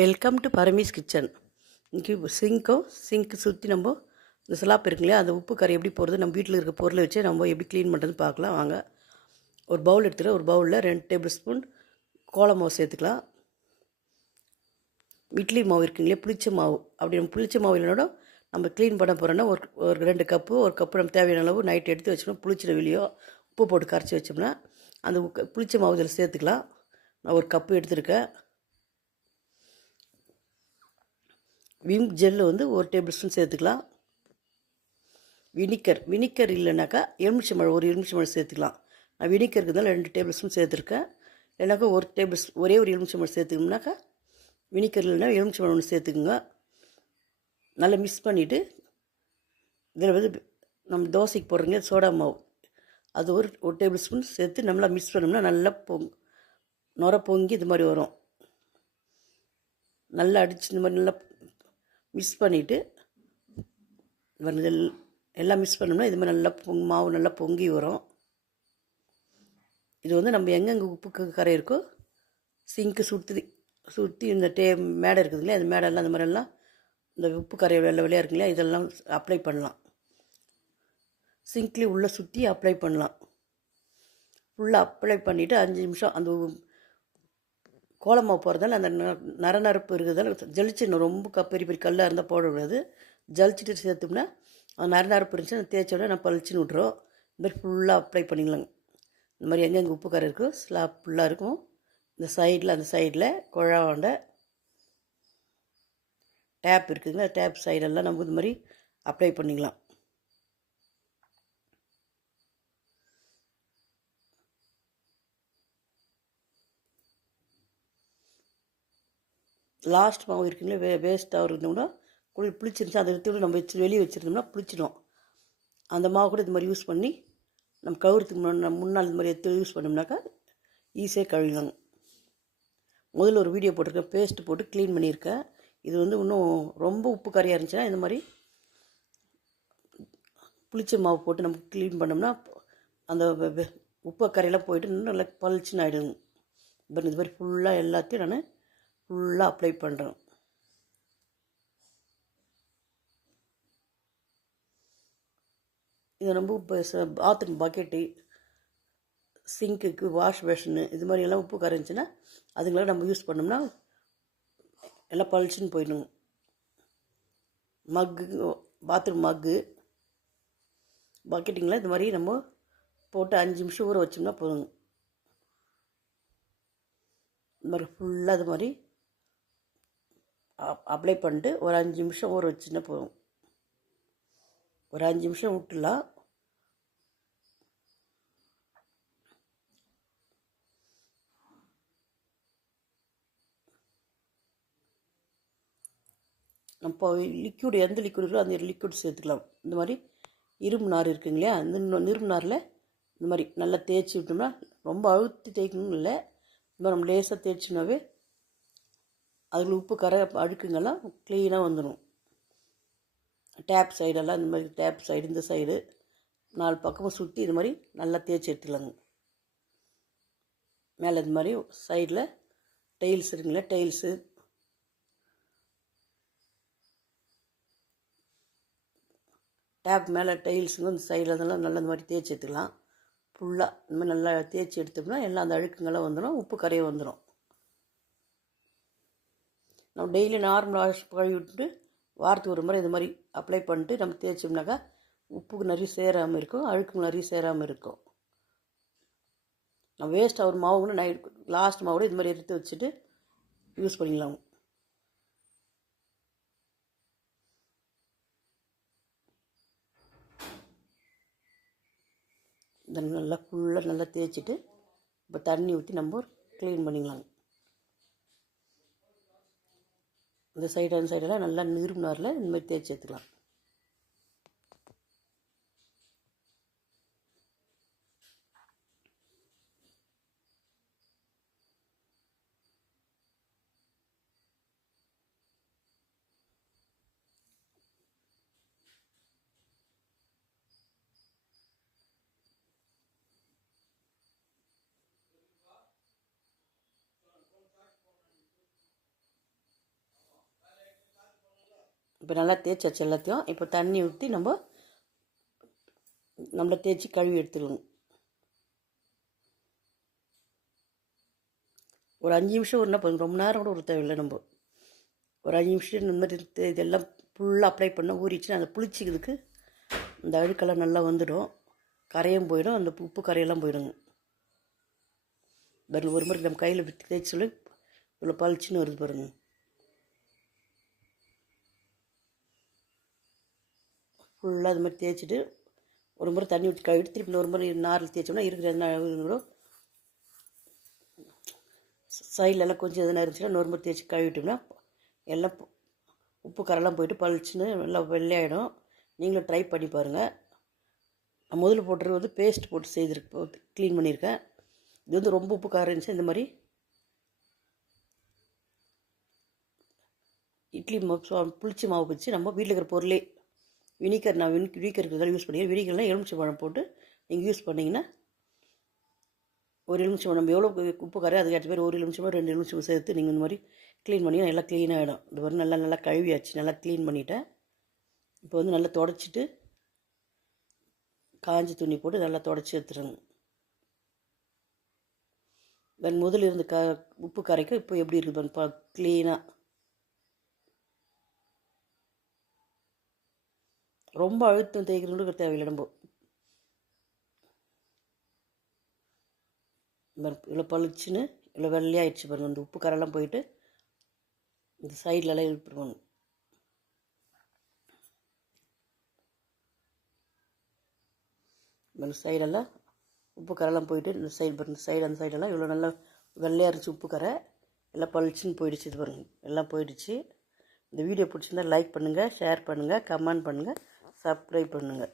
Welcome to பரமீஸ் kitchen. இன்றைக்கி சிங்க்கு சுற்றி நம்ம இந்த ஸ்லாப் இருக்கு இல்லையா, அந்த உப்பு கரை எப்படி போகிறது, நம்ம வீட்டில் இருக்க பொருளை வச்சு நம்ம எப்படி க்ளீன் பண்ணுறதுன்னு பார்க்கலாம் வாங்க. ஒரு பவுல் எடுத்துகிட்டு ஒரு பவுலில் 2 டேபிள் ஸ்பூன் கோல மாவு சேர்த்துக்கலாம். இட்லி மாவு இருக்குங்களே, புளிச்ச மாவு. அப்படி நம்ம புளிச்ச மாவு இல்லைனோட நம்ம க்ளீன் பண்ண போகிறோன்னா ஒரு 2 கப்பு நம்ம தேவையான அளவு நைட் எடுத்து வச்சுக்கணும். புளிச்சிட வெளியோ உப்பு போட்டு கரைச்சி வச்சோம்னா அந்த புளிச்ச மாவு இதில் சேர்த்துக்கலாம். நான் ஒரு கப்பு எடுத்துருக்கேன். விம் ஜெல்லு வந்து 1 டேபிள் ஸ்பூன் சேர்த்துக்கலாம். வினிகர் இல்லைனாக்கா எலுமிச்சம்பழம், ஒரு எலுமிச்சம்பழம் சேர்த்துக்கலாம். நான் வினிகருக்கு தான் 2 டேபிள் ஸ்பூன் சேர்த்துருக்கேன். இல்லைனாக்கா ஒரே ஒரு எலுமிச்சம்பழம் சேர்த்துக்கணும்னாக்கா வினிகர் இல்லைன்னா எலுமிச்சம்பழம் ஒன்று சேர்த்துக்குங்க. நல்லா மிக்ஸ் பண்ணிவிட்டு இதில் வந்து நம்ம தோசைக்கு போடுறீங்க சோடா மாவு, அது ஒரு டேபிள் ஸ்பூன் சேர்த்து நல்லா மிக்ஸ் பண்ணோம்னா நல்லா நுர பொங்கி இது மாதிரி வரும். நல்லா அடித்து இந்த மாதிரி நல்லா மிக்ஸ் பண்ணிவிட்டு எல்லாம் மிக்ஸ் பண்ணோம்னா இது மாதிரி நல்லா மாவு நல்லா பொங்கி வரும். இது வந்து நம்ம எங்கெங்கே உப்பு கரை இருக்கோ சிங்க்கு சுற்றி இந்த மேடை இருக்குது இல்லையா, அந்த மேடெல்லாம் அந்த மாதிரிலாம் இந்த உப்பு கரை வெள்ளையாக இருக்கு இல்லையா, இதெல்லாம் அப்ளை பண்ணலாம். சிங்க்லேயும் உள்ளே சுற்றி அப்ளை பண்ணலாம். ஃபுல்லாக அப்ளை பண்ணிவிட்டு 5 நிமிஷம் அந்த கோலமாவு போகிறதால அந்த நரநரப்பு இருக்கிறதால ஜலிச்சிடணும். ரொம்ப பெரிய பெரிய கல்லாக இருந்தால் போடக்கூடாது. ஜலிச்சிட்டு சேர்த்தோம்னா அந்த நரநரப்பு இருந்துச்சுன்னா தேய்ச்சோட நான் பளிச்சுன்னு விட்றோம். இந்த மாதிரி ஃபுல்லாக அப்ளை பண்ணிக்கலாங்க. இந்த மாதிரி எங்கெங்கே உப்பு கரை இருக்கும் ஸ்லாப் ஃபுல்லாக இருக்கும். இந்த சைடில் அந்த சைடில் குழாவாண்ட டேப் இருக்குதுங்க, டேப் சைடெல்லாம் நம்ம இது மாதிரி அப்ளை பண்ணிக்கலாம். லாஸ்ட் மாவு இருக்குங்களே வேஸ்ட்டாக இருந்தோம்னா புளிச்சிருந்துச்சு, அதை எடுத்து நம்ம வெளியே வச்சுருந்தோம்னா புளிச்சிடும். அந்த மாவு கூட இது மாதிரி யூஸ் பண்ணி நம்ம கவுறதுக்கு முன்னால் இது மாதிரி எடுத்து யூஸ் பண்ணோம்னாக்கா ஈஸியாக கழுவிடலாங்க. முதல்ல ஒரு வீடியோ போட்டிருக்கேன், பேஸ்ட்டு போட்டு க்ளீன் பண்ணியிருக்கேன். இது வந்து இன்னும் ரொம்ப உப்பு கரையாக இருந்துச்சுன்னா இந்த மாதிரி புளிச்ச மாவு போட்டு நம்ம க்ளீன் பண்ணோம்னா அந்த உப்பு கரையெல்லாம் போயிட்டு இன்னும் நல்லா பளிச்சுன்னு ஆகிடுங்க. இப்போ இது மாதிரி ஃபுல்லாக எல்லாத்தையும் நான் ஃபுல்லாக அப்ளை பண்ணுறேன். இது நம்ம இப்போ பாத்ரூம் பக்கெட்டு, சிங்க்குக்கு, வாஷ் பேஷனு இது மாதிரி எல்லாம் உப்பு கரைஞ்சின்னா அதுங்களாம் நம்ம யூஸ் பண்ணோம்னா எல்லாம் பளிச்சுன்னு போயிடணும். பாத்ரூம் பக்கெட்டிங்கெலாம் இது மாதிரி நம்ம போட்டு 5 நிமிஷம் ஊற வச்சோம்னா போதுங்க. இது மாதிரி ஃபுல்லாக இது மாதிரி அப்ளை பண்ணிட்டு ஒரு 5 நிமிஷம் ஊற வச்சுன்னா போதும். ஒரு 5 நிமிஷம் விட்டுலாம். நம்ம லிக்விட் எந்த லிக்விட் இருக்கோ அந்த லிக்விட் சேர்த்துக்கலாம். இந்த மாதிரி இரும்பு நார் இருக்குங்க இல்லையா, அந்த இரும்பு நாரில் இந்த மாதிரி நல்லா தேய்ச்சி விட்டோம்னா ரொம்ப அழுத்தி தேய்க்கணும் இல்லை, இந்த மாதிரி நம்ம லேசாக தேய்ச்சினாவே அதில் உப்பு கரை அழுக்குங்கெல்லாம் க்ளீனாக வந்துடும். டேப் சைடெல்லாம் இந்த மாதிரி டேப் சைடு இந்த சைடு 4 பக்கமும் சுற்றி இது மாதிரி நல்லா தேய்ச்சி எடுத்துக்கலாங்க. மேலே இது மாதிரி சைடில் டெயில்ஸ் இருக்குங்களா, டெயில்ஸு டேப் மேலே டெயில்ஸுங்க இந்த சைடில் அதெல்லாம் நல்லா இந்த மாதிரி தேய்ச்சி எடுத்துக்கலாம். ஃபுல்லாக இந்த மாதிரி நல்லா தேய்ச்சி எடுத்தோம்னா எல்லாம் அந்த அழுக்குங்கெல்லாம் வந்துடும், உப்பு கரையை வந்துடும். நம்ம டெய்லி நார்மல் வாஷ் கழுவி விட்டுட்டு வாரத்துக்கு ஒரு முறை இது மாதிரி அப்ளை பண்ணிட்டு நம்ம தேய்ச்சோம்னாக்கா உப்புக்கு நிறைய சேராமல் இருக்கும், அழுக்கு நிறைய சேராமல் இருக்கும். நம்ம வேஸ்ட்டாக ஒரு மாவு கூட லாஸ்ட் மாவு கூட இது மாதிரி எடுத்து வச்சுட்டு யூஸ் பண்ணிக்கலாம். இந்த நல்லா ஃபுல்லாக நல்லா தேய்ச்சிட்டு இப்போ தண்ணி ஊற்றி நம்ம க்ளீன் பண்ணிக்கலாங்க. இந்த சைடெல்லாம் நல்லா இரும்பு நாரில் இந்த மாதிரி தேய்ச்சி எடுத்துக்கலாம். இப்போ நல்லா தேய்ச்சாச்சு எல்லாத்தையும். இப்போ தண்ணி ஊற்றி நம்மளை தேய்ச்சி கழுவி எடுத்துக்கணும். ஒரு 5 நிமிஷம் ஊறினா போதும், ரொம்ப நேரம் கூட ஊற தேவையில்லை. நம்ம ஒரு 5 நிமிஷம் இந்த மாதிரி இதெல்லாம் ஃபுல்லாக அப்ளை பண்ண ஊறிச்சுன்னா அந்த புளிச்சிக்கிறதுக்கு இந்த அழுக்கெல்லாம் நல்லா வந்துடும், கரையும் போயிடும், அந்த உப்பு கரையெல்லாம் போயிடுங்க. பாருங்கள், ஒரு முறை நம்ம கையில் தேய்ச்சி சொல்லி இவ்வளோ பளிச்சுன்னு வருது பாருங்க. ஃபுல்லாக அது மாதிரி தேய்ச்சிட்டு ஒரு முறை தண்ணி ஊற்றி கழுவிட்டு திருப்பி ஒரு முறை நாரில் தேய்ச்சோம்னா இருக்கிற எதுனா கூட சைட்லலாம் கொஞ்சம் எதுனா இருந்துச்சுன்னா இன்னொரு முறை தேய்ச்சி கழுவிட்டோம்னா எல்லாம் உப்பு கரெல்லாம் போயிட்டு பளிச்சுன்னு நல்லா வெள்ளையாயிடும். நீங்களும் ட்ரை பண்ணி பாருங்கள். நான் முதல்ல போட்டுறது வந்து பேஸ்ட் போட்டு செய்திருக்கு, க்ளீன் பண்ணியிருக்கேன். இது வந்து ரொம்ப உப்பு காரம் இருந்துச்சு. இந்த மாதிரி இட்லி மாவு புளிச்சி மாவு வச்சு நம்ம வீட்டில் இருக்கிற பொருளே வினிகர், நான் வினிகருக்கு யூஸ் பண்ணிக்கிறேன். வினிகர்லாம் எலுமிச்சை பழம் போட்டு நீங்கள் யூஸ் பண்ணிங்கன்னா ஒரு எலுமிச்சம் நம்ம எவ்வளோ உப்பு கரை அதுக்கு ஏற்ற மாதிரி ஒரு எலுமிச்சமோ 2 எலுமிச்சமோ சேர்த்து நீங்கள் இந்த மாதிரி க்ளீன் பண்ணி நல்லா க்ளீனாகிடும். இது மாதிரி நல்லா கழுவியாச்சு, நல்லா க்ளீன் பண்ணிவிட்டேன். இப்போ வந்து நல்லா தொடச்சிட்டு காஞ்சி துணி போட்டு நல்லா தொடச்சி எடுத்துடுங்க. தென் முதல்ல இருந்து உப்பு கரைக்கும் இப்போ எப்படி இருக்குது க்ளீனாக. ரொம்ப அழுத்தம் தேய்க்கிறதுக்கு தேவையில்லை. நம்ம இவ்வளோ பளிச்சுன்னு இவ்வளோ வெள்ளையாகிடுச்சு பாருங்கள். அந்த உப்பு கரெல்லாம் போயிட்டு இந்த சைட்லலாம் இழுத்துருவாங்க. இந்த சைடெல்லாம் உப்பு கரெல்லாம் போயிட்டு இந்த சைடு பாருங்கள், இந்த சைடு அந்த சைடெல்லாம் இவ்வளோ நல்லா வெள்ளையாக இருந்துச்சு. உப்பு கரை எல்லாம் பளிச்சுன்னு போயிடுச்சு. இது பாருங்கள், எல்லாம் போயிடுச்சு. இந்த வீடியோ பிடிச்சிருந்தா லைக் பண்ணுங்கள், ஷேர் பண்ணுங்கள், கமெண்ட் பண்ணுங்கள், சப்ஸ்கிரைப் பண்ணுங்கள்.